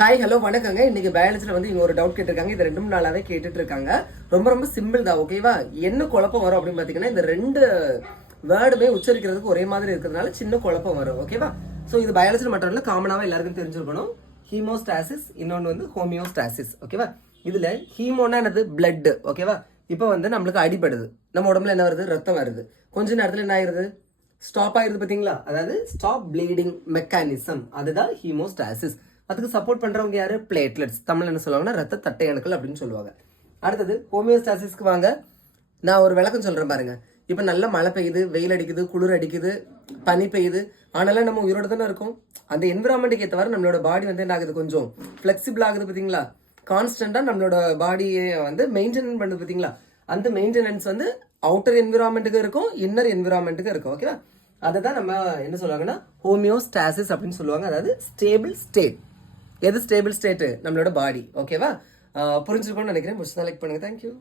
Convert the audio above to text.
Hi hello வணக்கங்க. இன்னைக்கு பயாலஜியில் வந்து இங்க ஒரு டவுட் கேட்டிருக்காங்க. இது ரெண்டு மூணு நாளாவே கேட்டுட்டு இருக்காங்க ரொம்ப ரொம்ப சிம்பிள் தான் ஓகேவா என்ன குழப்பம் வரும் அப்படின்னு பாத்தீங்கன்னா இந்த ரெண்டு வேர்டுமே உச்சரிக்கிறதுக்கு ஒரே மாதிரி இருக்கிறதுனால சின்ன குழப்பம் வரும் ஓகேவா ஸோ இது பயாலஜியில் மட்டும் இல்லை காமனாக எல்லாருக்கும் தெரிஞ்சிருக்கணும். ஹீமோஸ்டாசிஸ் இன்னொன்று வந்து ஹோமியோஸ்டாசிஸ் ஓகேவா இதுல ஹீமோனா என்னது? பிளட் ஓகேவா இப்போ வந்து நம்மளுக்கு அடிபடுது. நம்ம உடம்புல என்ன வருது? ரத்தம் வருது. கொஞ்ச நேரத்தில் என்ன ஆயிருது? ஸ்டாப் ஆயிருது பாத்தீங்களா? அதாவது ஸ்டாப் ப்ளீடிங் மெக்கானிசம் அதுதான் ஹீமோஸ்டாசிஸ் அதுக்கு சப்போர்ட் பண்ணுறவங்க யார்? பிளேட்லெட்ஸ் தமிழ் என்ன சொல்லுவாங்கன்னா ரத்த தட்டை அணுக்கள் அப்படின்னு சொல்லுவாங்க. அடுத்தது ஹோமியோஸ்டாசிஸ்க்கு வாங்க. நான் ஒரு விளக்கம் சொல்கிறேன் பாருங்கள் இப்போ நல்ல மழை பெய்யுது வெயில் அடிக்குது குளிர் அடிக்குது பனி பெய்யுது. ஆனாலும் நம்ம உயிரோடு தானே இருக்கும். அந்த என்விரான்மெண்ட்டுக்கு ஏற்றவாறு நம்மளோட பாடி வந்து என்ன ஆகுது கொஞ்சம் ஃப்ளெக்சிபிள் ஆகுது பார்த்தீங்களா கான்ஸ்டண்ட்டாக நம்மளோட பாடியை வந்து மெயின்டெனன் பண்ணுது பார்த்தீங்களா அந்த மெயின்டெனன்ஸ் வந்து அவுட்டர் என்விரான்மெண்ட்டுக்கு இருக்கும் இன்னர் என்விரான்மெண்ட்டுக்கு இருக்கும் ஓகேவா அதை தான் நம்ம என்ன சொல்லுவாங்கன்னா ஹோமியோஸ்டாசிஸ் அப்படின்னு சொல்லுவாங்க. அதாவது ஸ்டேபிள் ஸ்டேட் எது ஸ்டேபிள் ஸ்டேட்டு நம்மளோட பாடி ஓகேவா புரிஞ்சுக்கணும்னு நினைக்கிறேன். முடிச்சு லைக் பண்ணுங்கள் தேங்க்யூ